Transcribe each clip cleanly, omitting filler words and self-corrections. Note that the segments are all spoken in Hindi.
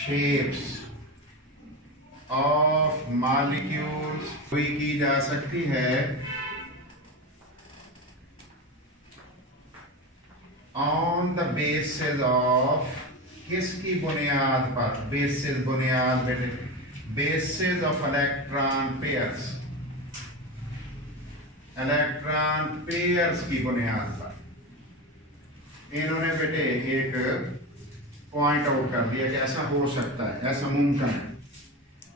शेप्स ऑफ मॉलिक्यूल्स हुई की जा सकती है ऑन द बेसिस ऑफ, किसकी बुनियाद पर, बेसिस बुनियाद बेटे, basis of electron pairs, electron pairs की बुनियाद पर इन्होंने बेटे एक पॉइंट आउट कर दिया कि ऐसा हो सकता है, ऐसा मुमकिन है।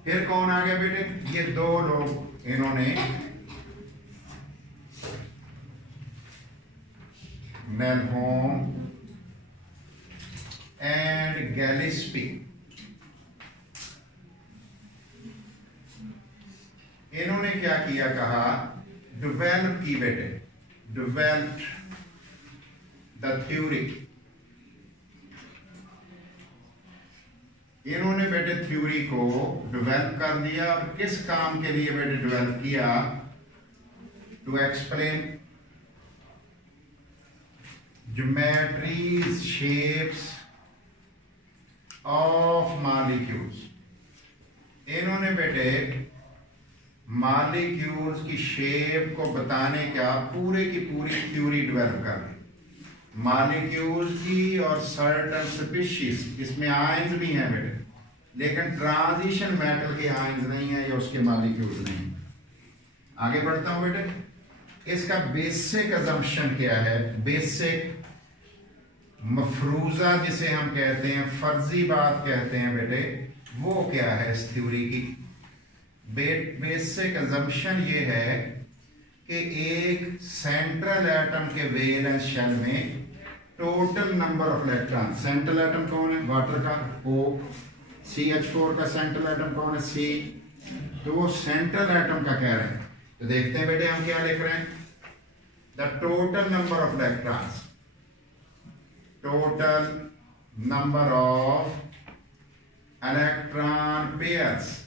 फिर कौन आ गया बेटे, ये दो लोग इन्होंने नेल्होम एंड गैलिस्पी, इन्होंने क्या किया, कहा डेवलप की बेटे, डेवलप्ड द थ्योरी, इन्होंने बेटे थ्योरी को डेवलप कर दिया। और किस काम के लिए बेटे डेवलप किया, to explain geometries shapes of molecules, इन्होंने बेटे मॉलिक्यूल्स की शेप को बताने का पूरे की पूरी थ्योरी डेवलप कर दी, मॉलिक्यूल्स की और सर्टन स्पीशीज, इसमें आयंस भी हैं बेटे, लेकिन ट्रांजिशन मेटल के आयंस नहीं है या उसके मॉलिक्यूल्स नहीं। आगे बढ़ता हूं बेटे, इसका बेसिक अजम्पशन क्या है, बेसिक मफरूजा जिसे हम कहते हैं, फर्जी बात कहते हैं बेटे, वो क्या है इस थ्योरी की। बेसिक अजम्पशन ये है कि एक सेंट्रल एटम के वैलेंस शेल में total number of electron, central atom कौन है, वाटर का O, CH4 का सेंट्रल एटम कौन है, C, तो वो सेंट्रल एटम का कह रहे हैं। तो देखते हैं बेटे हम क्या लिख रहे हैं, the total number of electrons, total number of electron pairs,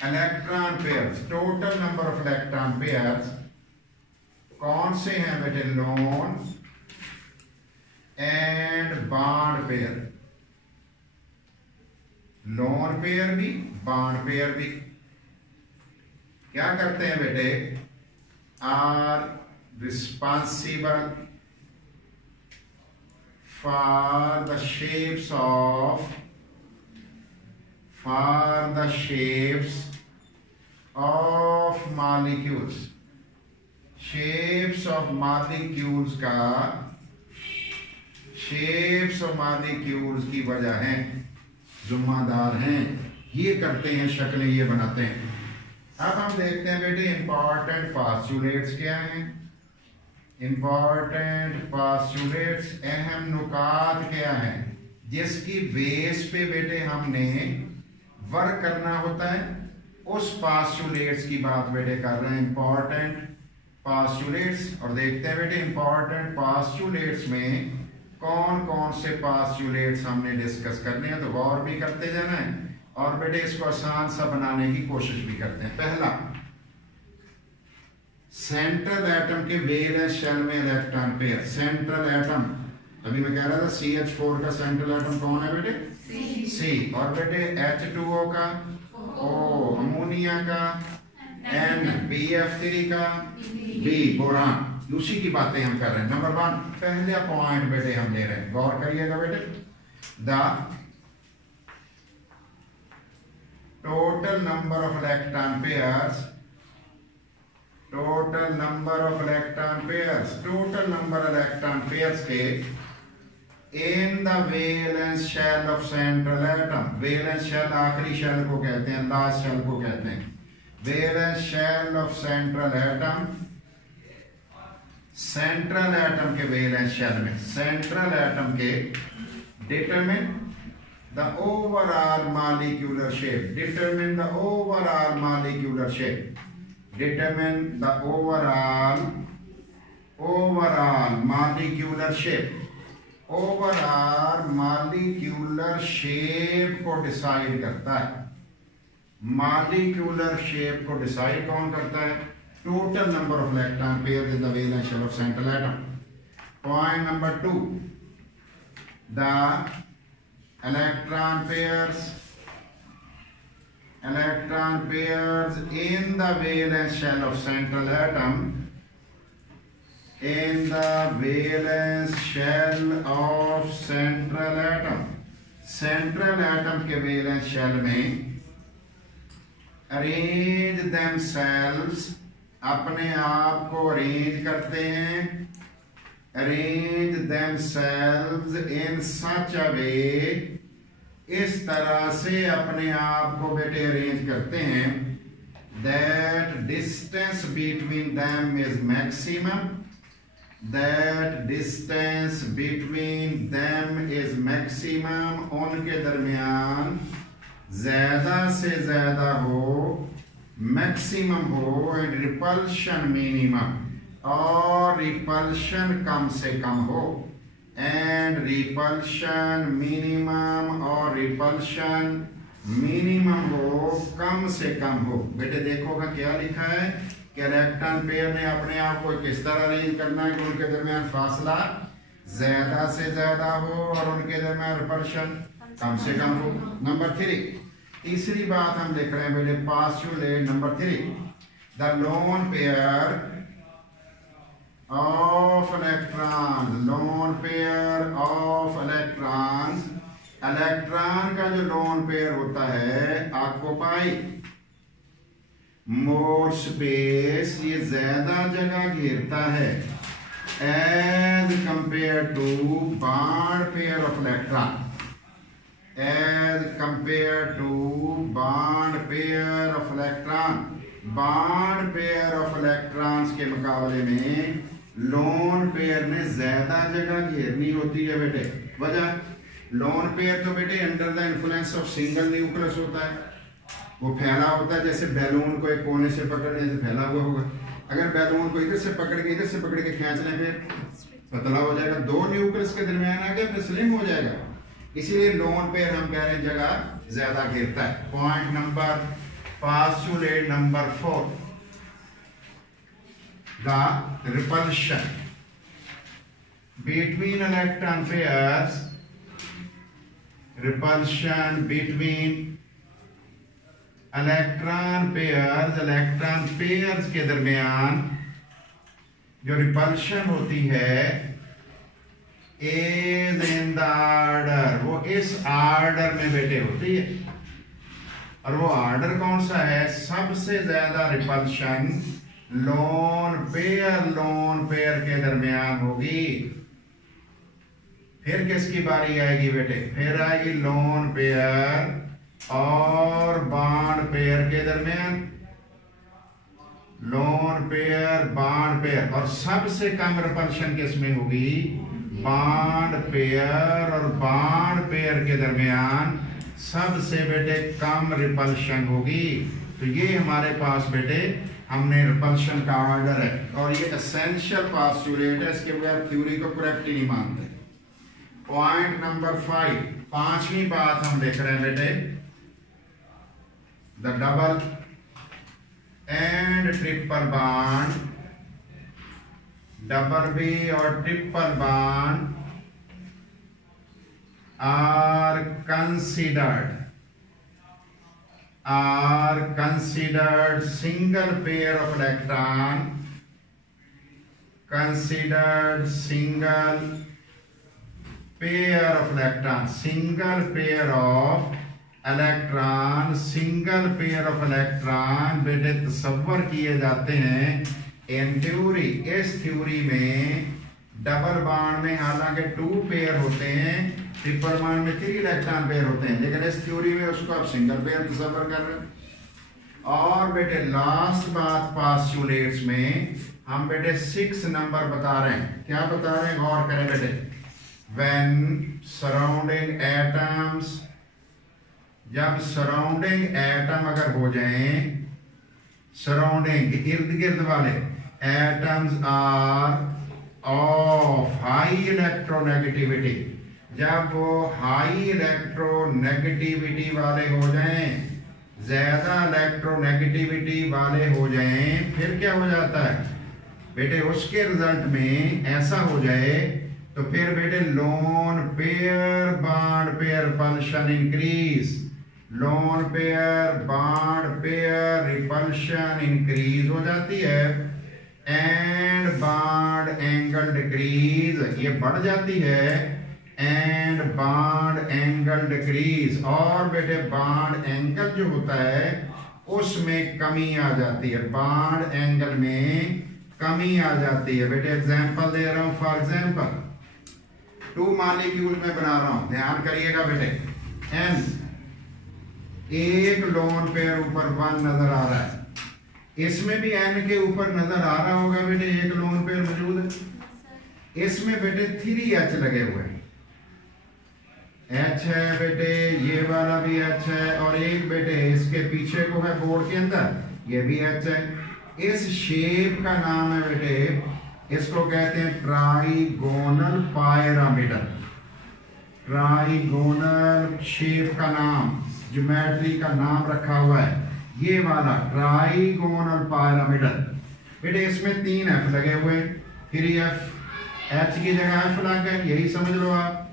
electron pairs, total number of electron pairs कौन से हैं बेटे, lone and bond pair, lone pair भी बॉन्ड पेयर भी क्या करते हैं बेटे, are responsible for the shapes of, for the shapes of molecules, shapes of molecules का, शेप्स ऑफ मॉलिक्यूल्स की वजह है, जुम्मेदार हैं, ये करते हैं, शक्लें ये बनाते हैं। अब हम देखते हैं बेटे इंपॉर्टेंट पॉस्टुलेट्स क्या हैं, इंपॉर्टेंट पॉस्टुलेट्स, अहम नुकात क्या हैं जिसकी बेस पे बेटे हमने वर्क करना होता है, उस पॉस्टुलेट्स की बात बेटे कर रहे हैं, इंपॉर्टेंट पॉस्टुलेट्स। और देखते हैं बेटे इंपॉर्टेंट पॉस्टुलेट्स में कौन कौन से पॉस्टुलेट्स हमने डिस्कस करने हैं, तो गौर भी करते जाना है और बेटे इसको आसान सा बनाने की कोशिश भी करते हैं। पहला, सेंट्रल एटम के वैलेंस शेल में इलेक्ट्रॉन पेयर, सेंट्रल एटम, अभी मैं कह रहा था CH4 का सेंट्रल एटम कौन है बेटे, C, और बेटे H2O का O, अमोनिया का N, BF3 का B, बोरान, उसी की बातें हम कर रहे हैं। नंबर 1 पहला पॉइंट बेटे हम ले रहे हैं, गौर करिएगा बेटे, the total number of electron pairs, total number of electron pairs, total number electron pairs के in the valence shell of central atom, valence shell आखिरी शेल को कहते हैं, लास्ट शेल को कहते हैं, valence shell of central atom, central atom के वैलेंस शेल में, सेंट्रल एटम के determine the overall molecular shape, determine the overall molecular shape, determine the overall molecular shape, overall molecular shape को डिसाइड करता है, molecular shape को डिसाइड कौन करता है, total number of electron pairs in the valence shell of central atom. Point number 2, the electron pairs in the valence shell of central atom, in the valence shell of central atom, central atom के valence shell में arrange themselves, अपने आप को arrange करते हैं, arrange themselves in such a way, इस तरह से अपने आप को बेटे अरेंज करते हैं that distance between them is maximum, that distance between them is maximum, उनके दरमियान ज्यादा से ज्यादा हो, मैक्सिमम हो, एंड रिपल्शन मिनिमम, और रिपल्शन कम से कम हो, एंड रिपल्शन मिनिमम, और रिपल्शन मिनिमम हो, कम से कम हो। बेटे देखो का क्या लिखा है कि इलेक्ट्रॉन पेयर ने अपने आप को किस तरह अरेंज करना है कि उनके दरमियान फासला ज्यादा से ज्यादा हो और उनके दरमियान रिपल्शन कम से कम हो। नंबर 3, तीसरी बात हम देख रहे हैं बेटे, postulate number 3, the lone pair of electrons, lone pair of electrons, electron का जो लोन पेयर होता है ऑक्यूपाई मोर स्पेस, ये ज्यादा जगह घेरता है as compare to bond pair of electron, as compare to bond pair of electron, bond pair of electrons के मुकाबले में लोन पेयर ने ज्यादा जगह घेरनी होती है बेटे। वजह, लोन पेयर तो बेटे under the influence of single nucleus होता है, वो फैला होता है जैसे बैलून को एक कोने से पकड़ने से फैला हुआ होगा। अगर बैलून को इधर से पकड़ के खींचने पे पतला हो जाएगा, दो न्यूक्लियस के दरमियान आ गया फिर स्लिम हो जाएगा, इसीलिए लोन पेयर हम कह रहे हैं जगह ज्यादा घेरता है। Point number, postulate number 4, the repulsion between electron pairs, repulsion between electron pairs के दरमियान जो रिपल्शन होती है is in the order, वो इस आर्डर में बेटे होती है, और वो आर्डर कौन सा है? सबसे ज्यादा रिपल्शन लोन पेयर के दरमियान होगी। फिर किसकी बारी आएगी बेटे? फिर आएगी लोन पेयर और बॉन्ड पेयर के दरमियान, लोन पेयर बॉन्ड पेयर, और सबसे कम रिपल्शन किसमें होगी? बॉन्ड पेयर और बॉन्ड पेयर के दरमियान सबसे बेटे कम रिपल्शन होगी। तो ये हमारे पास बेटे हमने रिपल्शन का ऑर्डर है, और ये एसेंशियल पोस्टुलेट है, इसके बगैर थ्योरी को करेक्ट ही नहीं मानते। पॉइंट नंबर 5, पांचवी बात हम देख रहे हैं बेटे, the double and triple bond, double B और triple bond are considered single pair of electron, considered single pair of electron, single pair of electron, single pair of electron बेटे तस्वर किए जाते हैं इन थ्योरी, इस थ्योरी में डबल बॉन्ड में हालांकि 2 पेयर होते हैं, ट्रिपल बॉन्ड में 3 इलेक्ट्रॉन पेयर होते हैं, लेकिन इस थ्योरी में उसको आप सिंगल पेयर तस्वर कर रहे हैं। और बेटे लास्ट बात पोस्टुलेट्स में हम बेटे 6 नंबर बता रहे हैं। क्या बता रहे हैं? गौर करें बेटे, व्हेन सराउंडिंग एटम्स, जब सराउंडिंग एटम अगर हो जाएं, सराउंडिंग इर्द गिर्द वाले atoms are of high electronegativity, जब वो हाई इलेक्ट्रोनेगेटिविटी वाले हो जाएं, ज्यादा इलेक्ट्रोनेगेटिविटी वाले हो जाएं, फिर क्या हो जाता है बेटे? उसके रिजल्ट में ऐसा हो जाए तो फिर बेटे lone pair bond pair repulsion increase, lone pair bond pair repulsion increase हो जाती है, एंड बॉन्ड एंगल डिक्रीज, ये बढ़ जाती है, एंड बॉन्ड एंगल डिक्रीज, और बेटे बॉन्ड एंगल जो होता है उसमें कमी आ जाती है, बॉन्ड एंगल में कमी आ जाती है। बेटे एग्जांपल दे रहा हूं, फॉर एग्जांपल 2 मॉलिक्यूल में बना रहा हूं, ध्यान करिएगा बेटे। एन, एक लोन पेयर ऊपर 1 नजर आ रहा है, इसमें भी एन के ऊपर नजर आ रहा होगा बेटे एक लोन पेयर मौजूद है। इसमें बेटे 3H लगे हुए हैं, H है बेटे, ये वाला भी H है, और एक बेटे इसके पीछे को है बोर्ड के अंदर, ये भी H है। इस शेप का नाम है बेटे, इसको कहते हैं ट्राइगोनल पायरामिडल, ट्राइगोनल शेप का नाम, ज्योमेट्री का नाम रखा हुआ है ये वाला ट्राइगोनल पायरामिडल। बेटे इसमें 3 F लगे हुए हैं, 3F, H की जगह F लग गया, यही समझ लो आप।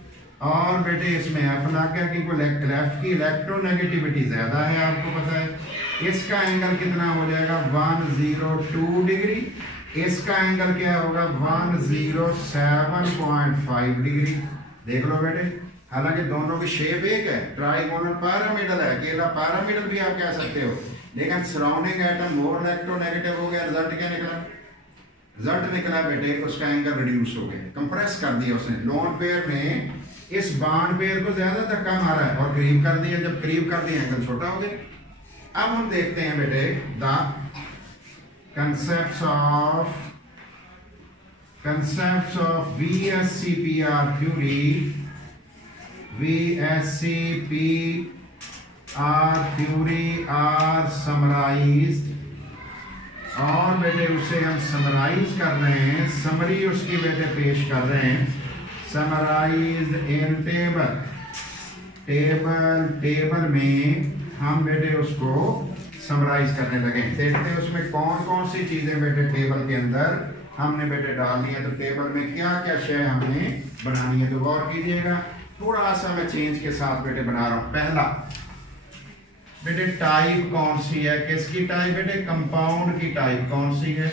और बेटे इसमें F लग गया क्योंकि F की इलेक्ट्रोनेगेटिविटी ज्यादा है, आपको पता है। इसका एंगल कितना हो जाएगा 102 डिग्री, इसका एंगल क्या होगा 107.5 डिग्री। देख लो बेटे, हालांकि दोनों की शेप एक है, ट्राइगोनल पैरामिडल है, अकेला पैरामिडल भी आप कह सकते हो, लेकिन सराउंडिंग एटम मोर इलेक्ट्रोनेगेटिव हो गया। रिजल्ट क्या निकला? रिजल्ट निकला बेटे उसका एंगल रिड्यूस हो गया, कंप्रेस कर दिया उसने। लोन पेयर ने इस बॉन्ड पेयर को ज्यादा धक्का मारा है और करीब कर दिया, जब करीब कर दिया एंगल छोटा हो गया। अब हम देखते हैं बेटे the concepts of VSCPR theory, VSCPR theory are summarized, और बेटे उसे हम समराइज कर रहे हैं, समरी उसकी बेटे पेश कर रहे हैं, समराइज्ड इन टेबल में हम बेटे उसको समराइज करने लगे। देखते हैं उसमें कौन कौन सी चीजें बेटे टेबल के अंदर हमने बेटे डालनी है, तो टेबल में क्या क्या शय हमने बनानी है, तो गौर कीजिएगा। थोड़ा सा मैं चेंज के साथ बेटे बना रहा हूं। पहला बेटे टाइप कौन सी है, किसकी टाइप बेटे, कंपाउंड की टाइप कौन सी है।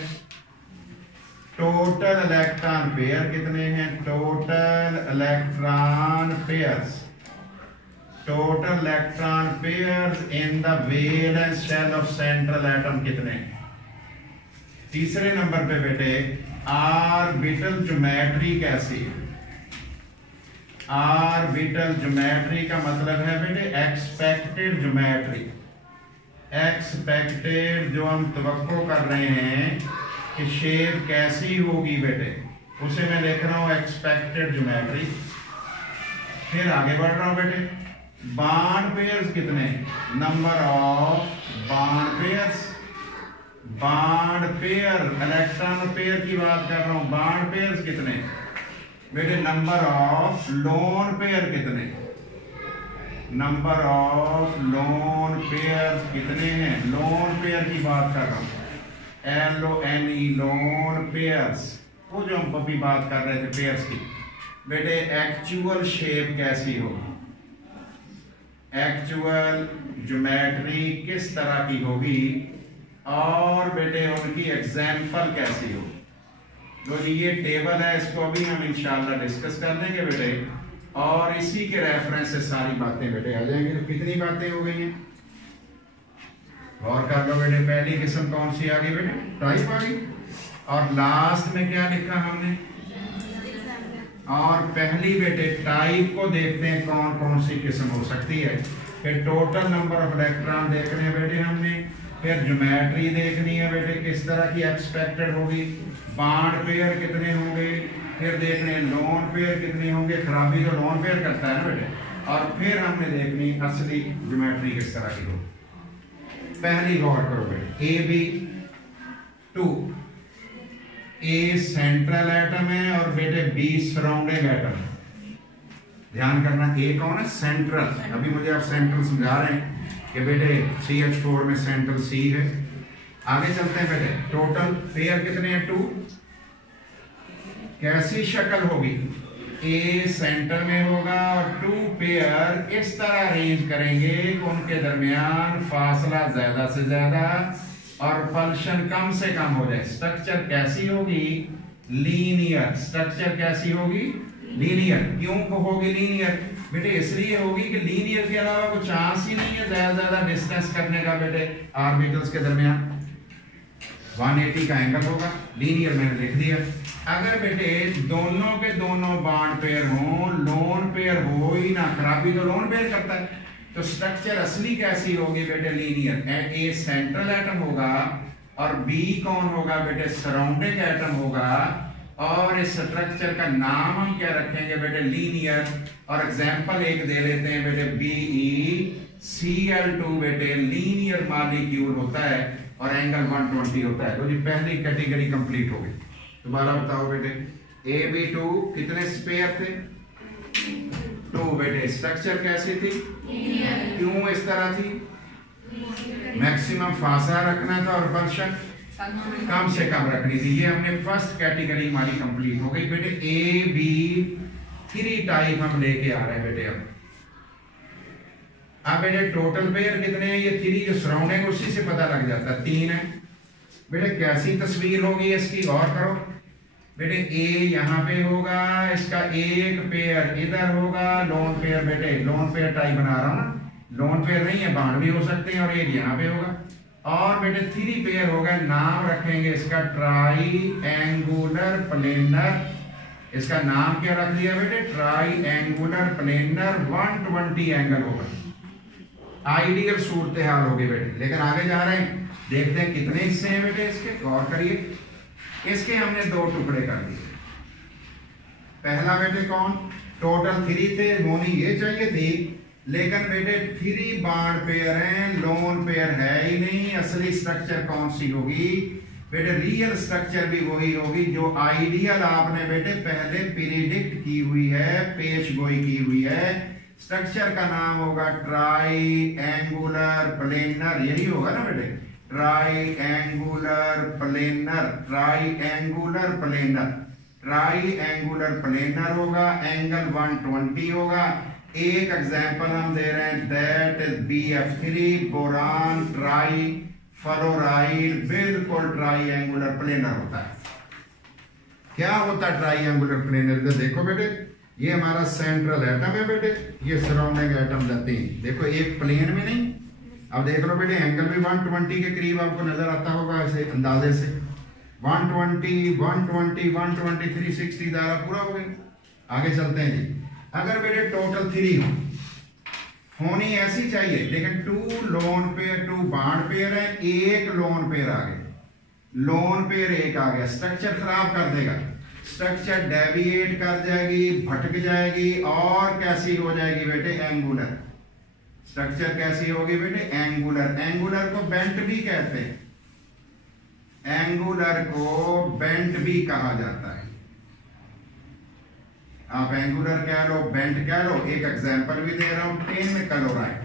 टोटल इलेक्ट्रॉन पेयर कितने हैं, total electron pairs, total electron pairs in the valence shell of central atom कितने। तीसरे नंबर पे बेटे ऑर्बिटल ज्योमेट्री कैसी है। ऑर्बिटल ज्योमेट्री का मतलब है बेटे एक्सपेक्टेड ज्योमेट्री, एक्सपेक्टेड जो हम तवक्को कर रहे हैं कि शेप कैसी होगी बेटे, उसे मैं लिख रहा हूं एक्सपेक्टेड ज्योमेट्री। फिर आगे बढ़ रहा हूं बेटे, बॉन्ड पेयर्स कितने, number of bond pairs, bond pair, electron pair की बात कर रहा हूं, बॉन्ड पेयर्स कितने बेटे, नंबर ऑफ लोन पेयर कितने, नंबर ऑफ लोन पेयर्स कितने हैं, लोन पेयर की बात कर रहा हूं, LONE लोन पेयर्स, वो जो हम अभी बात कर रहे थे पेयर्स की। बेटे एक्चुअल शेप कैसी हो, एक्चुअल ज्योमेट्री किस तरह की होगी, और बेटे उनकी एग्जाम्पल कैसी हो। तो ये टेबल है, इसको अभी हम इंशाल्लाह डिस्कस कर लेंगे बेटे, और इसी के रेफरेंस से सारी बातें बेटे आ जाएंगी। तो कितनी बातें हो गई हैं, और कर लो बेटे। पहली किस्म कौन सी आ गई बेटे, टाइप आ गई, और लास्ट में क्या लिखा हमने, और पहली बेटे टाइप को देखते हैं कौन कौन सी किस्म हो सकती है। फिर टोटल नंबर ऑफ इलेक्ट्रॉन देखने हैं बेटे हमने, फिर ज्योमेट्री देखनी है बेटे किस तरह की एक्सपेक्टेड होगी, बॉन्ड पेयर कितने होंगे, फिर देखने लोन पेयर कितने होंगे, खराबी तो लोन पेयर करता है ना बेटे, और फिर हमने देखनी असली ज्योमेट्री किस तरह की हो। पहली गौर करो बेटे, AB2, ए सेंट्रल एटम है और बेटे बी सराउंडिंग एटम। ध्यान करना, ए कौन है, सेंट्रल। अभी मुझे आप सेंट्रल समझा रहे हैं कि बेटे CH4 में सेंट्रल C है। आगे चलते हैं बेटे, टोटल पेयर कितने हैं, 2। कैसी शक्ल होगी, ए सेंटर में होगा और 2 पेयर इस तरह अरेंज करेंगे कि उनके दरमियान फासला ज्यादा से ज्यादा और पल्शन कम से कम हो जाए। स्ट्रक्चर कैसी होगी? लीनियर। स्ट्रक्चर कैसी होगी? लीनियर। क्यों होगी लीनियर बेटे? इसलिए होगी कि लीनियर के अलावा कुछ चांस ही नहीं है ज्यादा डिस्टेंस करने का बेटे ऑर्बिटल्स के दरमियान। 180 का एंगल होगा। लीनियर मैंने लिख दिया। अगर बेटे दोनों के दोनों बॉन्ड पेयर हो, लोन पेयर हो ही ना, खराबी तो लोन पेयर करता है, तो स्ट्रक्चर असली कैसी होगी बेटे? लीनियर। ए सेंट्रल एटम होगा और बी कौन होगा बेटे? सराउंडिंग एटम होगा। और इस स्ट्रक्चर का नाम हम क्या रखेंगे बेटे? लीनियर। और एग्जांपल एक दे लेते हैं बेटे, BeCl2 बेटे लीनियर मॉलिक्यूल होता है और एंगल 120 होता है। तो जी पहली कैटेगरी कंप्लीट हो गई। दोबारा बताओ बेटे, AB2 कितने पेयर थे? 2 बेटे। स्ट्रक्चर कैसी थी? क्यों इस तरह थी? मैक्सिमम फासला रखना था और पल्शन कम से कम रखनी थी। ये हमने फर्स्ट कैटेगरी हमारी कंप्लीट हो गई बेटे। AB3 टाइप हम लेके आ रहे हैं बेटे। अब बेटे टोटल पेयर कितने हैं? ये 3 जो सराउंडिंग उसी से पता लग जाता है, 3 है बेटे। कैसी तस्वीर होगी इसकी? और करो बेटे। A यहाँ पे होगा, इसका एक पेयर इधर होगा, लोन पेयर बेटे लोन पेयर टाइप बना रहा हूं ना, लोन पेयर नहीं है, बांड भी हो सकते हैं। और एक यहाँ पे होगा और बेटे 3 पेयर होगा। नाम रखेंगे इसका ट्राई एंगुलर प्लेनर। इसका नाम क्या रख दिया बेटे? Try angular planar. 120 एंगल होगा। आइडियल सूरत हाल होगी बेटे। लेकिन आगे जा रहे हैं, देखते हैं कितने हिस्से हैं बेटे इसके। गौर करिए, इसके हमने 2 टुकड़े कर दिए। पहला बेटे कौन? टोटल 3 थे, होनी ये चाहिए थी, लेकिन बेटे 3 बॉन्ड पेयर हैं, लोन पेयर है ही नहीं। असली स्ट्रक्चर कौन सी होगी बेटे? रियल स्ट्रक्चर भी वही होगी जो आइडियल आपने बेटे पहले प्रिडिक्ट की हुई है, पेश गोई की हुई है। स्ट्रक्चर का नाम होगा ट्राई एंगुलर प्लेनर। यही होगा ना बेटे? Try angular planar. Try angular planar. Try angular planar होगा। एंगल 120 होगा। एक एग्जांपल हम दे रहे हैं, that is BF3 boron try fluoride. बिल्कुल ट्राई एंगुलर प्लेनर होता है। क्या होता है ट्राई एंगुलर प्लेनर? इधर देखो बेटे, ये हमारा सेंट्रल एटम है बेटे, ये सराउंडिंग एटम रहते हैं। देखो एक प्लेन में नहीं। अब देख लो बेटे, एंगल भी 120 के करीब आपको नजर आता होगा ऐसे अंदाजे से। 120 120 120 360 दायरा पूरा हो गया। आगे चलते हैं जी। अगर बेटे टोटल 3 होनी ऐसी चाहिए, लेकिन 2 लोन पेयर 2 बॉन्ड पेयर है, एक लोन पेयर आ गया, लोन पेयर एक आ गया, स्ट्रक्चर खराब कर देगा। स्ट्रक्चर डेविएट कर जाएगी, भटक जाएगी और कैसी हो जाएगी बेटे? एंगुलर। स्ट्रक्चर कैसी होगी बेटे? एंगुलर। एंगुलर को बेंट भी कहते हैं। एंगुलर को बेंट भी कहा जाता है। आप एंगुलर कह लो, बेंट कह लो। एक एग्जांपल भी दे रहा हूं, टिन क्लोराइड।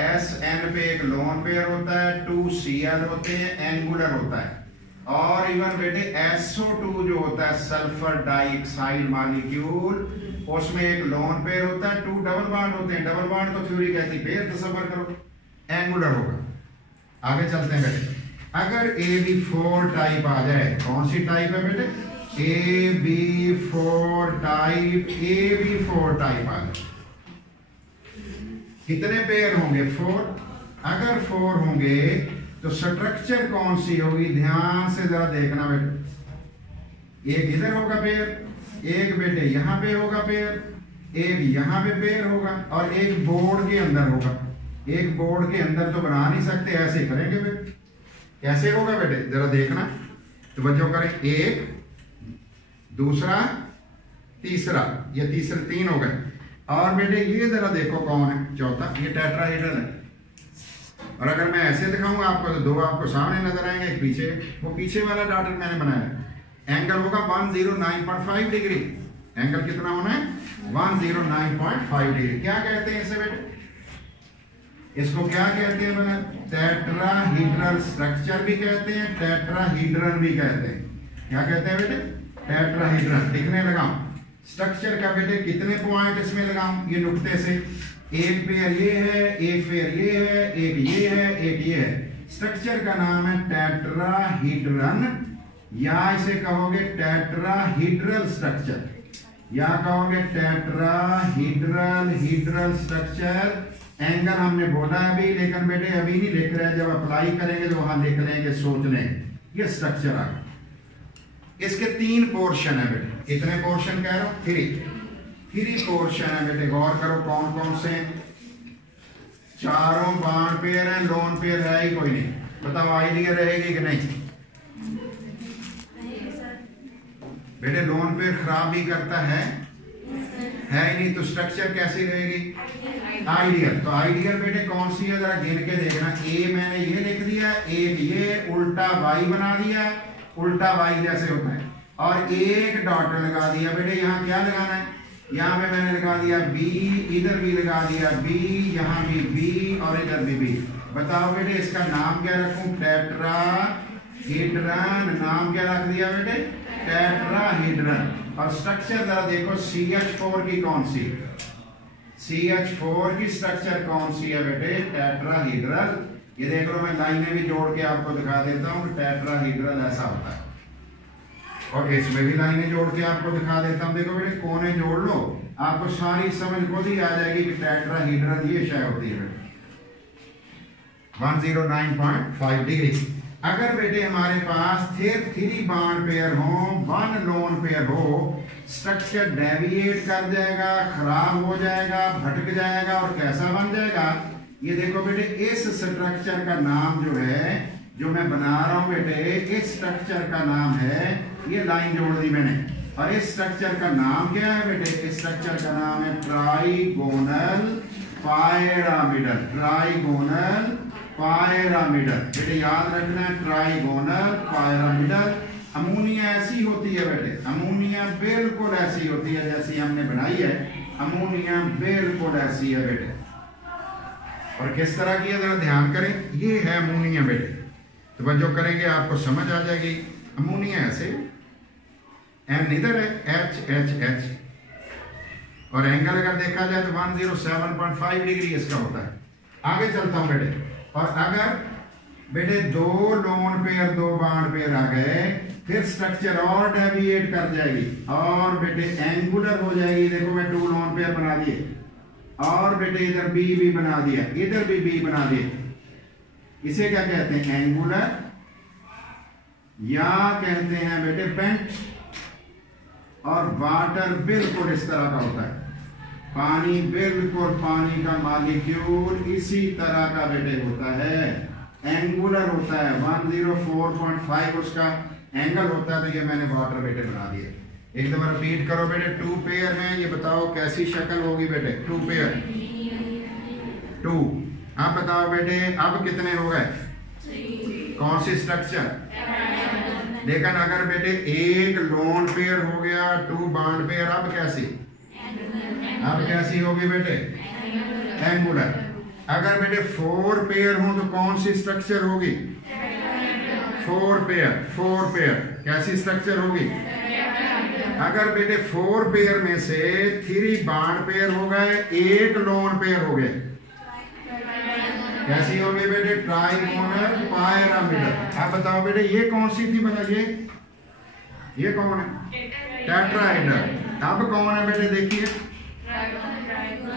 SN पे एक लोन पेयर होता है, 2 Cl होते हैं, एंगुलर होता है। और इवन बेटे SO2 जो होता है, सल्फर डाइऑक्साइड मॉलिक्यूल, उसमें एक लोन पेयर होता है, 2 डबल बॉन्ड होते हैं। डबल बॉन्ड तो थ्योरी कहती है, पेयर तसव्वुर करो, एंगुलर होगा। आगे चलते हैं बेटे। अगर AB4 टाइप आ जाए, कौन सी टाइप है बेटे? AB4 type. AB4 टाइप आ जाए, कितने पेयर होंगे? 4। अगर 4 होंगे तो स्ट्रक्चर कौन सी होगी? ध्यान से जरा देखना बेटे। एक इधर होगा पेयर, एक बेटे यहां पे होगा पेयर, एक यहां पे पेयर होगा और एक बोर्ड के अंदर होगा। एक बोर्ड के अंदर तो बना नहीं सकते, ऐसे करेंगे बेटे। कैसे होगा बेटे? जरा देखना, तवज्जो करें। एक, दूसरा, तीसरा, ये तीसरे 3 हो गए। और बेटे ये जरा देखो कौन है? चौथा। ये टेट्राहेड्रल है। और अगर मैं ऐसे दिखाऊंगा आपको तो 2 आपको सामने नजर आएंगे, एक पीछे। वो पीछे वाला डॉट मैंने बनाया। एंगल होगा 109.5 डिग्री। एंगल कितना होना है? 109.5 डिग्री। क्या कहते हैं इसे बेटे? इसको क्या कहते हैं बेटा? टेट्राहीड्रल स्ट्रक्चर भी कहते हैं, टेट्राहीड्रल भी कहते हैं। क्या कहते हैं बेटे? टेट्राहीड्रल। लिखने लगा, स्ट्रक्चर का बेटे कितने पॉइंट इसमें लगाऊं? ये नुक्ते से एक पेयर ये है, एक पेयर ये है, एक ये है, एक ये है। स्ट्रक्चर का नाम है टेट्राहीड्रन, या इसे कहोगे टेट्राहीड्रल स्ट्रक्चर, या कहोगे टेट्राहीड्रल स्ट्रक्चर। एंगल हमने बोला अभी, लेकिन बेटे अभी नहीं लिख रहे हैं, जब अप्लाई करेंगे तो वहां लिख लेंगे, सोच लें। ये स्ट्रक्चर आ गया। इसके 3 पोर्शन है बेटे। कितने पोर्शन कह रहा हूं? 3 पोर्शन है बेटे। गौर करो कौन कौन से? चारों बॉन्ड पेयर हैं, लोन पेयर है ही कोई नहीं। बताओ आइडिया रहेगी कि नहीं? बेटे लोन पेयर खराब भी करता है ही नहीं, तो स्ट्रक्चर कैसी रहेगी? आइडियल। तो आइडियल बेटे कौन सी है, जरा गिन के देखना। ए मैंने ये लिख दिया, एक ये उल्टा वाई बना दिया, उल्टा वाई जैसे होता है, और एक डॉट लगा दिया। बेटे यहाँ क्या लगाना है? यहाँ पे मैंने लगा दिया बी, इधर भी लगा दिया बी, यहाँ भी बी और इधर भी बी। बताओ बेटे इसका नाम क्या रखूं? टेट्राहीड्रन। नाम क्या रख दिया बेटे? टेट्राहीड्रन। और स्ट्रक्चर जरा देखो CH4 की कौन सी? CH4 की स्ट्रक्चर कौन सी है बेटे? टेट्राहीड्रल। ये देख लो, मैं लाइनें भी जोड़ के आपको दिखा देता हूँ। टेट्राहीड्रल ऐसा होता है, और इसमें भी लाइनें जोड़ के आपको दिखा देता हूँ। देखो बेटे कोने जोड़ लो, आपको सारी समझ खुद ही आ जाएगी कि टेट्राहीड्रल ये शय होती है। 109.5 डिग्री। अगर बेटे हमारे पास 3 बॉन्ड पेयर हो, 1 लोन पेयर हो, स्ट्रक्चर डेविएट कर जाएगा, खराब हो जाएगा, भटक जाएगा, और कैसा बन जाएगा? ये देखो बेटे, इस स्ट्रक्चर का नाम जो है, जो मैं बना रहा हूं बेटे, इस स्ट्रक्चर का नाम है, ये लाइन जोड़ दी मैंने, और इस स्ट्रक्चर का नाम क्या है बेटे? इस स्ट्रक्चर का नाम है ट्राइगोनल पायरामिडल। Trigonal pyramidal. बेटे याद रखना है, ट्राइगोनल पायरामिडल। अमोनिया ऐसी होती है बेटे, अमोनिया बिल्कुल ऐसी होती है जैसी हमने बनाई है। अमोनिया बिल्कुल ऐसी है बेटे। और किस तरह की है जरा ध्यान करें, ये है अमोनिया बेटे। तो बस जो करेंगे आपको समझ आ जाएगी। अमोनिया ऐसे, एन इधर है, H, और एंगल अगर देखा जाए तो 107.5 डिग्री इसका होता है। आगे चलता हूं बेटे। और अगर बेटे 2 लोन पेयर 2 बॉन्ड पेयर आ गए, फिर स्ट्रक्चर और डेविएट कर जाएगी, और बेटे एंगुलर हो जाएगी। देखो मैं 2 लोन पेयर बना दिए, और बेटे इधर बी बना दिया, इधर भी बी बना दिए। इसे क्या कहते हैं? एंगुलर, या कहते हैं बेटे बेंट। और वाटर बिल्कुल इस तरह का होता है, पानी बिल्कुल, पानी का मॉलिक्यूल इसी तरह का बेटे होता है, एंगुलर होता है। 104.5 उसका एंगल होता है। तो ये मैंने वाटर बेटे बना दिया। एक दफा रिपीट करो बेटे। 2 पेयर हैं, ये बताओ कैसी शक्ल होगी बेटे? 2 पेयर, 2। आप बताओ बेटे अब कितने हो गए? कौन सी स्ट्रक्चर? लेकिन अगर बेटे 1 लोन पेयर हो गया, 2 बॉन्ड पेयर, अब कैसी? अब कैसी होगी बेटे? एंगुलर। अगर बेटे 4 पेयर हो तो कौन सी स्ट्रक्चर होगी? 4 पेयर कैसी स्ट्रक्चर होगी? अगर बेटे 4 पेयर में से 3 बॉन्ड पेयर हो गए, 1 लोन पेयर हो गए, कैसी होगी बेटे? Trigonal pyramidal. आप बताओ बेटे ये कौन सी थी? बताइए ये कौन है? टेट्राहीड्रल। अब कौन है बेटे? देखिए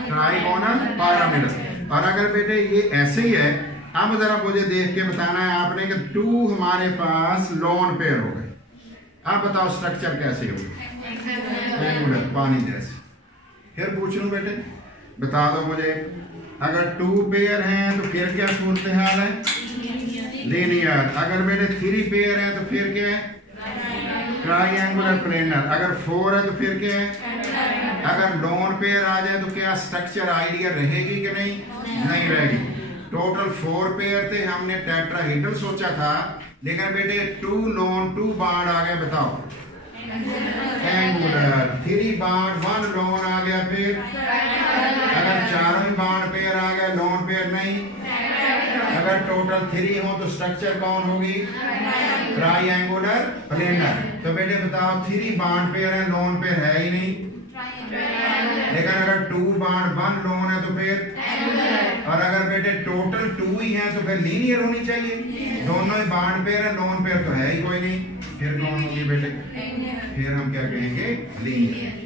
ट्राइगोनल पायरामिडल। और अगर बेटे ये ऐसे ही है, अब जरा मुझे देख के बताना है आपने कि 2 हमारे पास लोन पेयर हो गए। आप बताओ स्ट्रक्चर कैसे होगी? एंगुलर, पानी जैसे। फिर पूछ लूं बेटे, बता दो मुझे। अगर 2 पेयर हैं तो फिर क्या सूरत हाल है? लीनियर। अगर बेटे 3 पेयर हैं तो फिर क्या है? Triangular planar. अगर 4 है तो फिर क्या है? अगर लोन पेयर आ जाए तो क्या स्ट्रक्चर आइडिया रहेगी कि नहीं? नहीं रहेगी। टोटल 4 पेयर थे, हमने टेट्राहीड्रल सोचा था, लेकिन बेटे 2 लोन 2 बॉन्ड आ गए। बताओ एंगुलर। 3 बॉन्ड 1 लोन आ गया। फिर अगर चारों ही बॉन्ड पेयर आ गए, लोन पेयर नहीं। अगर टोटल 3 हो तो स्ट्रक्चर कौन होगी? Triangular planar. तो बेटे बताओ 3 बॉन्ड पेयर है, लोन पेयर है ही नहीं। लेकिन अगर 2 बार 1 लोन है तो फिर, और अगर बेटे टोटल 2 ही है तो फिर लीनियर होनी चाहिए। दोनों ही बाड पेयर है, लोन पेयर तो है ही कोई नहीं, फिर कौन होगी बेटे? फिर हम क्या कहेंगे? लीनियर।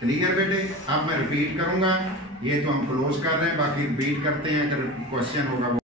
क्लियर बेटे? अब मैं रिपीट करूंगा, ये तो हम क्लोज कर रहे हैं, बाकी रिपीट करते हैं, अगर क्वेश्चन होगा